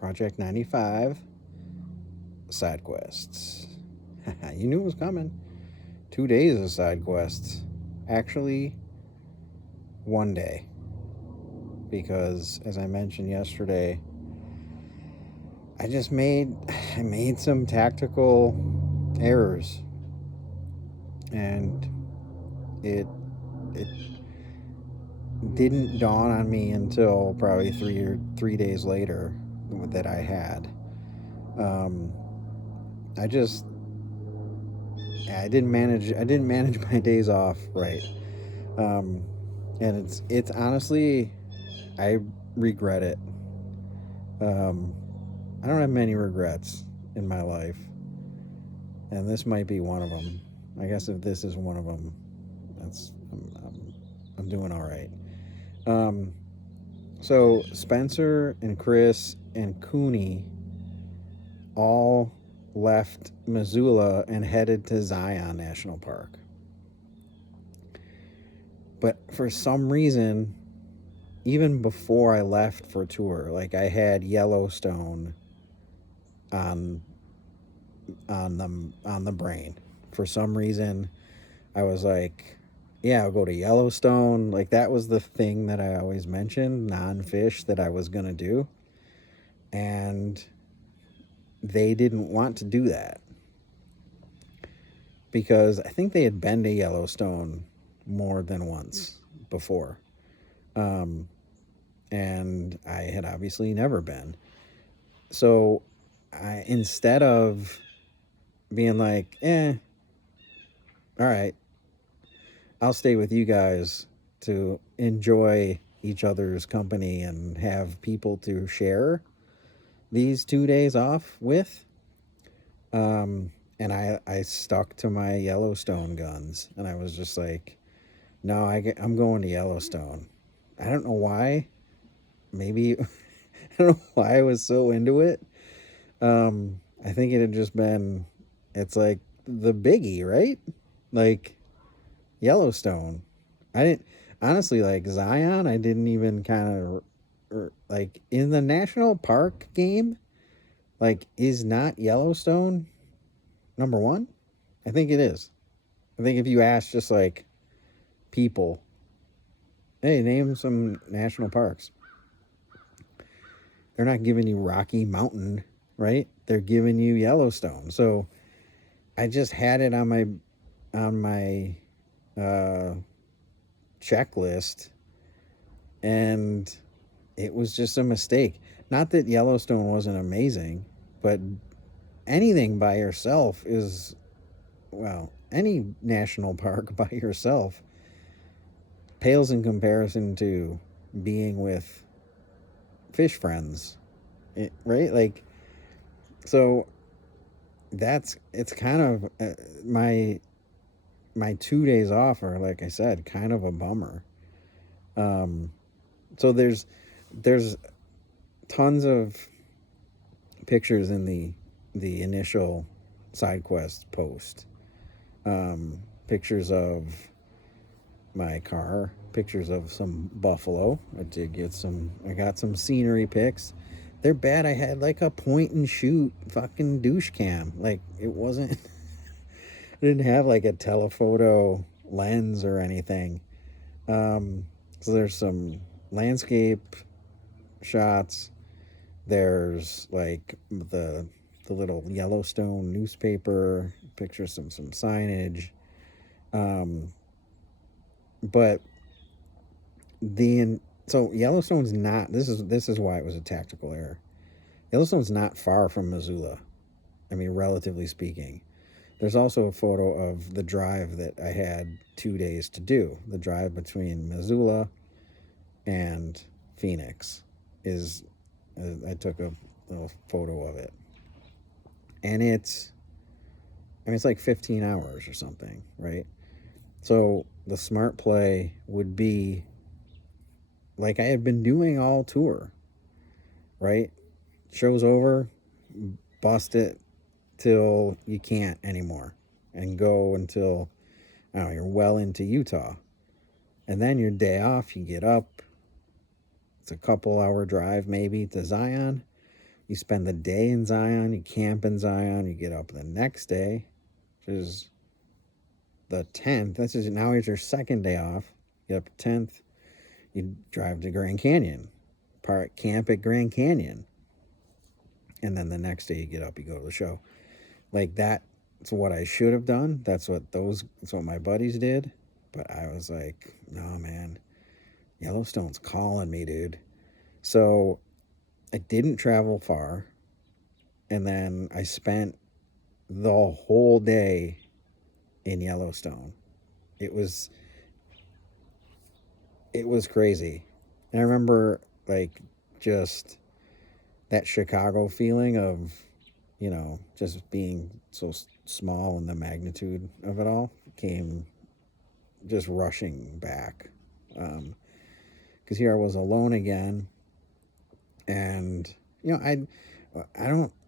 Project 95 side quests. You knew it was coming. 2 days of side quests. Actually, one day. Because as I mentioned yesterday, I made some tactical errors, and it it didn't dawn on me until probably 3 days later that I had. Um, I just I didn't manage my days off right, um, and it's honestly I regret it. Um, I don't have many regrets in my life, and this might be one of them. I guess if this is one of them, that's I'm doing all right. Um, so Spencer and Chris and Cooney all left Missoula and headed to Zion National Park. But for some reason, even before I left for tour, like I had Yellowstone on on the brain. For some reason, I was like, yeah, I'll go to Yellowstone. Like that was the thing that I always mentioned, non-fish that I was going to do. And they didn't want to do that because I think they had been to Yellowstone more than once before. Um, and I had obviously never been. So instead of being like, all right, I'll stay with you guys to enjoy each other's company and have people to share these 2 days off with. And I stuck to my Yellowstone guns, and I was just like, no, I'm going to Yellowstone. I don't know why. Maybe I don't know why I was so into it. I think it had just been, it's like the biggie, right? Like Yellowstone. I didn't honestly like Zion. I didn't even kind of like in the national park game. Like, is not Yellowstone number one? I think it is. I think if you ask just like people, hey, name some national parks, they're not giving you Rocky Mountain, right? They're giving you Yellowstone. So I just had it on my uh, checklist, and it was just a mistake. Not that Yellowstone wasn't amazing, but anything by yourself is, well, any national park by yourself pales in comparison to being with fish friends, right? Like, so it's kind of my 2 days off are, like I said, kind of a bummer. Um, so there's tons of pictures in the initial side quest post. Pictures of my car, pictures of some buffalo. I got some scenery pics. They're bad. I had like a point and shoot fucking douche cam. Like it wasn't, I didn't have like a telephoto lens or anything. So there's some landscape shots. There's like the little Yellowstone newspaper pictures, some signage. Um, but the so Yellowstone's not. This is why it was a tactical error. Yellowstone's not far from Missoula. I mean, relatively speaking. There's also a photo of the drive that I had 2 days to do. The drive between Missoula and Phoenix is. I took a little photo of it, and it's like 15 hours or something, right? So the smart play would be like I had been doing all tour, right? Show's over, bust it till you can't anymore, and go until I don't know, you're well into Utah, and then your day off, you get up. It's a couple hour drive maybe to Zion, You spend the day in Zion, you camp in Zion, you get up the next day, which is the 10th. This is now is your second day off. You get up 10th, you drive to Grand Canyon, camp at Grand Canyon. And then the next day you get up, you go to the show. Like that's what I should have done. That's what my buddies did. But I was like, no, man, Yellowstone's calling me, dude. So I didn't travel far. And then I spent the whole day in Yellowstone. It was crazy. And I remember like just that Chicago feeling of, just being so small and the magnitude of it all came just rushing back. Because here I was alone again. And, I'm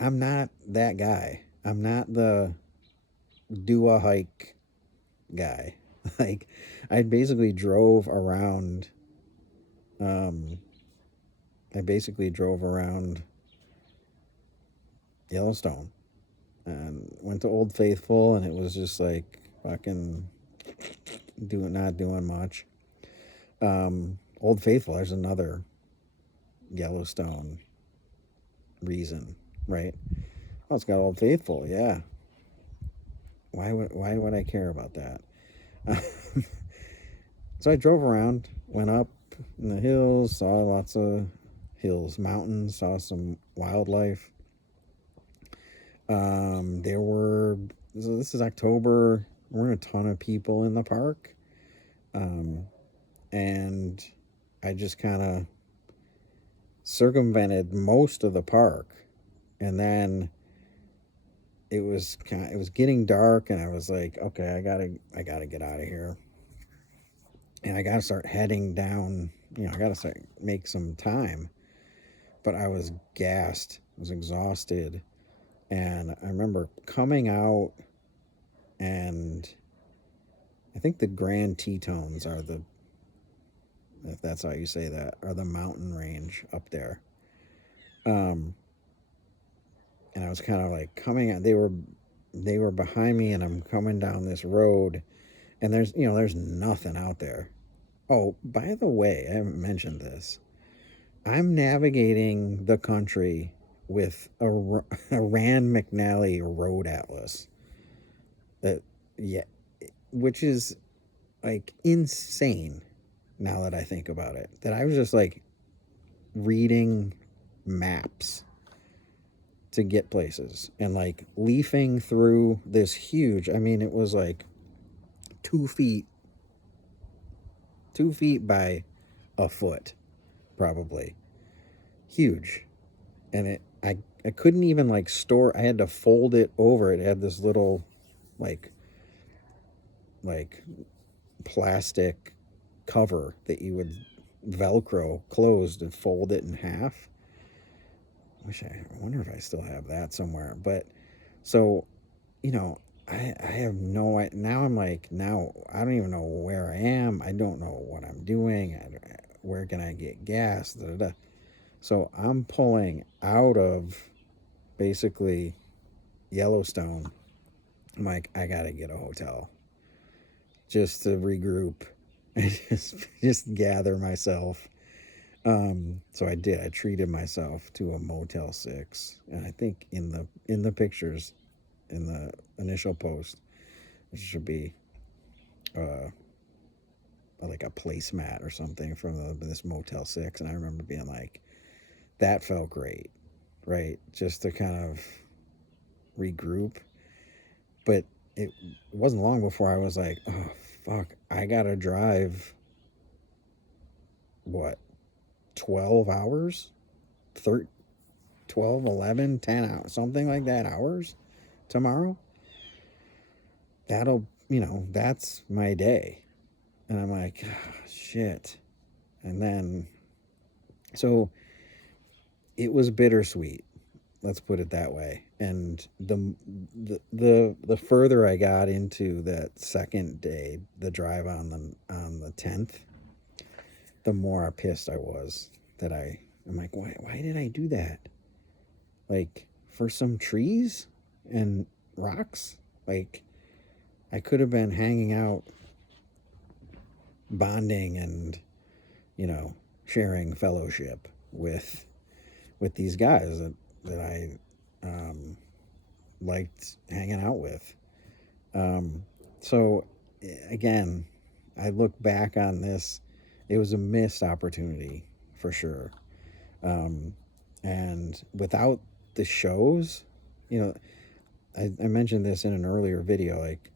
not that guy. I'm not the do a hike guy. Like, I basically drove around, Yellowstone and went to Old Faithful, and it was just like fucking not doing much. Old Faithful, there's another Yellowstone reason, right? Oh, it's got Old Faithful, yeah. Why would I care about that? So I drove around, went up in the hills, saw lots of mountains, saw some wildlife. So this is October. There weren't a ton of people in the park. And I just kind of circumvented most of the park. And then it was getting dark, and I was like, okay, I gotta get out of here. And I gotta start heading down, I gotta make some time. But I was gassed, I was exhausted. And I remember coming out, and I think the Grand Tetons are if that's how you say that, are the mountain range up there. And I was kind of like coming out, they were behind me, and I'm coming down this road, and there's nothing out there. Oh, by the way, I haven't mentioned this. I'm navigating the country with a Rand McNally road atlas. Which is like insane now that I think about it. That I was just like reading maps to get places and like leafing through this huge, it was like 2 feet by a foot, probably. Huge. And I couldn't even like store, I had to fold it over. It had this little like plastic cover that you would Velcro closed and fold it in half. I wonder if I still have that somewhere. But so, I have no, now I'm like, now I don't even know where I am. I don't know what I'm doing. Where can I get gas? Da, da, da. So I'm pulling out of basically Yellowstone. I'm like, I gotta get a hotel just to regroup and just gather myself. So I did. I treated myself to a Motel 6, and I think in the pictures, in the initial post, it should be like a placemat or something from this Motel 6, and I remember being like, that felt great, right? Just to kind of regroup. But it wasn't long before I was like, oh fuck, I gotta drive 12 hours, 12, 11, 10 hours, something like that, hours tomorrow. That's my day. And I'm like, oh, shit. And then, so it was bittersweet. Let's put it that way. And the further I got into that second day, the drive on the 10th, the more pissed I was that I'm like, why did I do that? like for some trees and rocks. Like I could have been hanging out, bonding, and sharing fellowship with these guys that I liked hanging out with. So again, I look back on this, it was a missed opportunity for sure. And without the shows, you know, I mentioned this in an earlier video. Like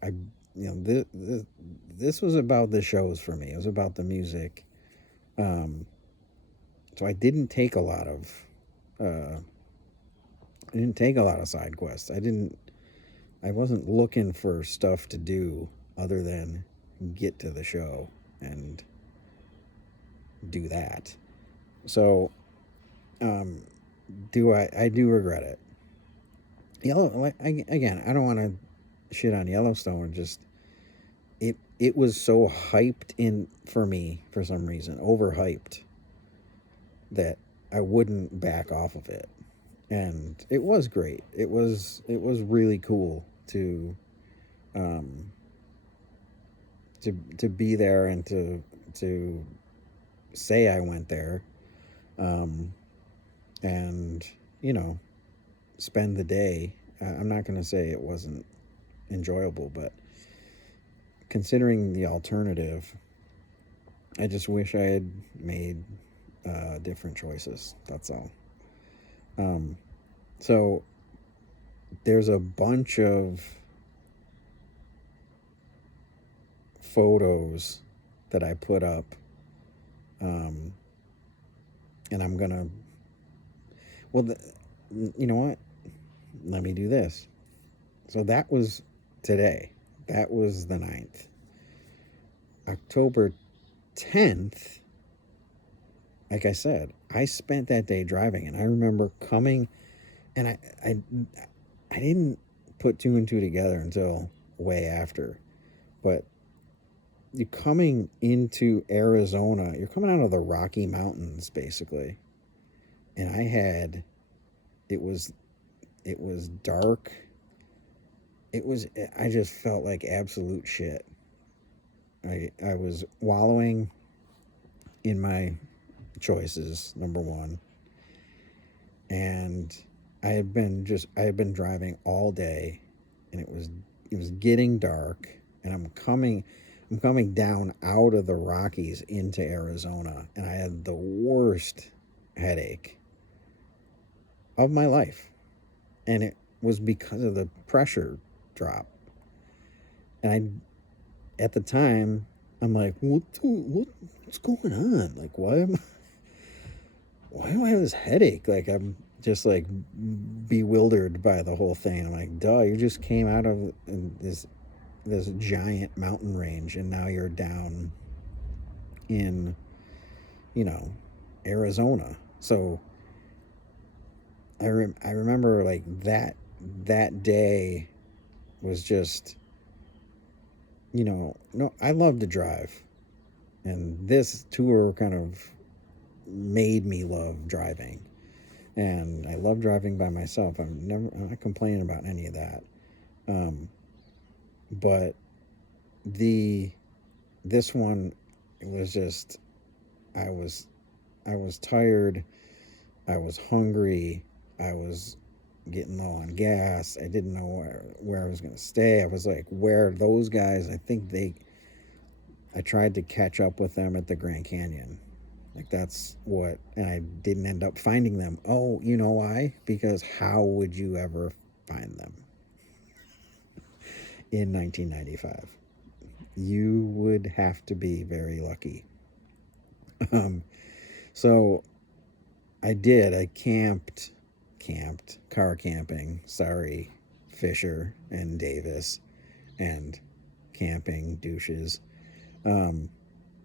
this was about the shows for me. It was about the music. So I didn't take a lot of, side quests. I wasn't looking for stuff to do other than get to the show and do that. So, I do regret it. Again, I don't want to shit on Yellowstone. Just it was so hyped in for me for some reason, overhyped, that I wouldn't back off of it. And it was great. It was really cool to be there and to say I went there, and spend the day. I'm not going to say it wasn't enjoyable, but considering the alternative, I just wish I had made different choices. That's all. So there's a bunch of photos that I put up, and I'm gonna, you know what? Let me do this. So that was today. That was the 9th. October 10th, like I said, I spent that day driving, and I remember coming, and I didn't put two and two together until way after, but you're coming into Arizona, you're coming out of the Rocky Mountains basically, and it was dark. I just felt like absolute shit. I was wallowing in my choices, number one. And I had been driving all day, and it was getting dark, and I'm coming down out of the Rockies into Arizona, and I had the worst headache of my life. And it was because of the pressure drop. And at the time, I'm like, what's going on? Like, why do I have this headache? Like, I'm just like bewildered by the whole thing. I'm like, duh, you just came out of this giant mountain range, and now you're down in, Arizona. So I remember like that day was just, no, I love to drive, and this tour kind of made me love driving, and I love driving by myself. I'm not complaining about any of that. But this one, it was just, I was tired, I was hungry, I was getting low on gas. I didn't know where I was going to stay. I was like, where are those guys? I tried to catch up with them at the Grand Canyon. Like, and I didn't end up finding them. Oh, you know why? Because how would you ever find them in 1995? You would have to be very lucky. So I did. I camped, car camping. Sorry, Fisher and Davis, and camping douches. No,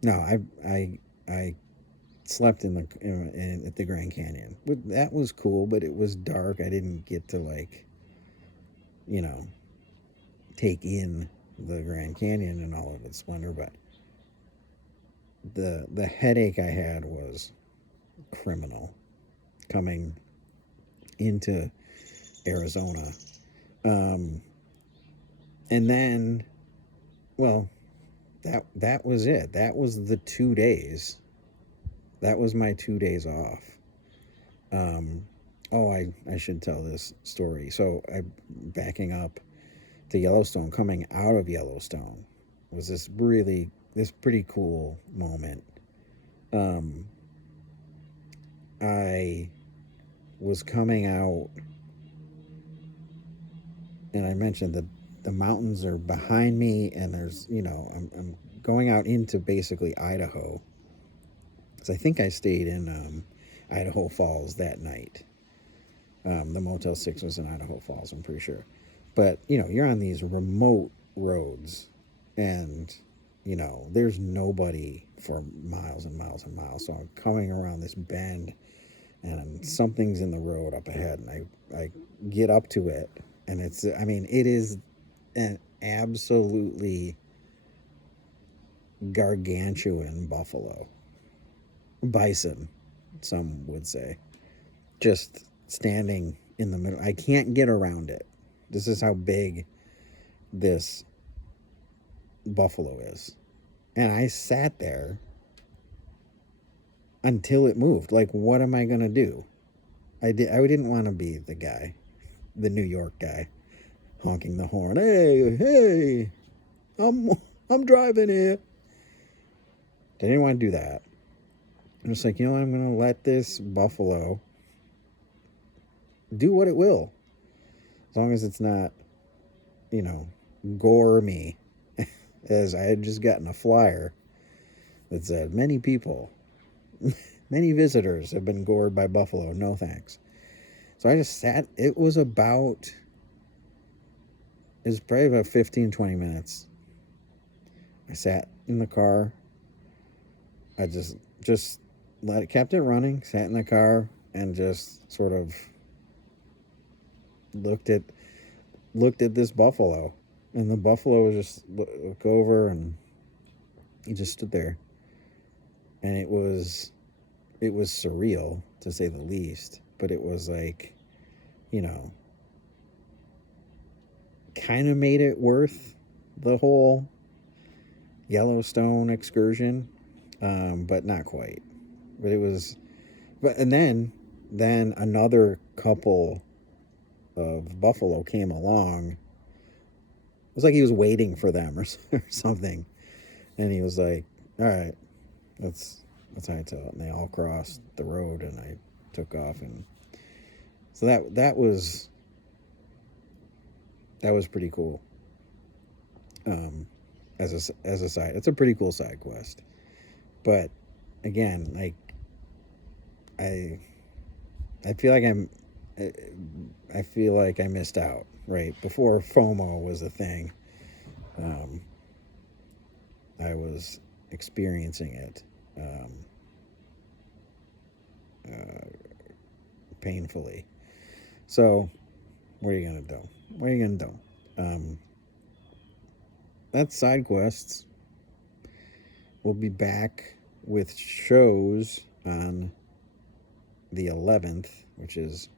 I slept at the Grand Canyon. That was cool, but it was dark. I didn't get to take in the Grand Canyon and all of its splendor. But the headache I had was criminal. Coming into Arizona. Um, and then, well, that was it. That was the 2 days. That was my 2 days off. Um, oh, I should tell this story. So I backing up to Yellowstone, coming out of Yellowstone, was this pretty cool moment. Um, I was coming out, and I mentioned that the mountains are behind me, and there's I'm going out into basically Idaho, because I think I stayed in Idaho Falls that night. The Motel 6 was in Idaho Falls, I'm pretty sure. But, you're on these remote roads, and, there's nobody for miles and miles and miles. So I'm coming around this bend, and something's in the road up ahead, and I get up to it, and it is an absolutely gargantuan buffalo. Bison, some would say. Just standing in the middle. I can't get around it. This is how big this buffalo is. And I sat there until it moved. Like, what am I going to do? I didn't want to be the guy, the New York guy, honking the horn. Hey, hey, I'm driving here. I didn't want to do that. I'm just like, I'm going to let this buffalo do what it will. As long as it's not, gore me. As I had just gotten a flyer that said, many people, many visitors have been gored by buffalo. No thanks. So I just sat. It was probably about 15, 20 minutes. I sat in the car. I just kept it running, sat in the car, and just sort of looked at this buffalo. And the buffalo was just look over, and he just stood there. And it was surreal, to say the least. But it was like, kind of made it worth the whole Yellowstone excursion, but not quite. But it was, and then another couple of buffalo came along. It was like he was waiting for them or something, and he was like, "All right, that's how I tell it." And they all crossed the road, and I took off, and so that was pretty cool. As a side, it's a pretty cool side quest. But again, like I feel like I feel like I missed out, right? Before FOMO was a thing, I was experiencing it painfully. So, what are you gonna do? What are you gonna do? That's side quests. We'll be back with shows on the 11th, which is,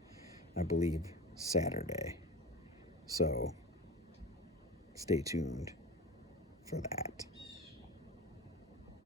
I believe, Saturday. So stay tuned for that.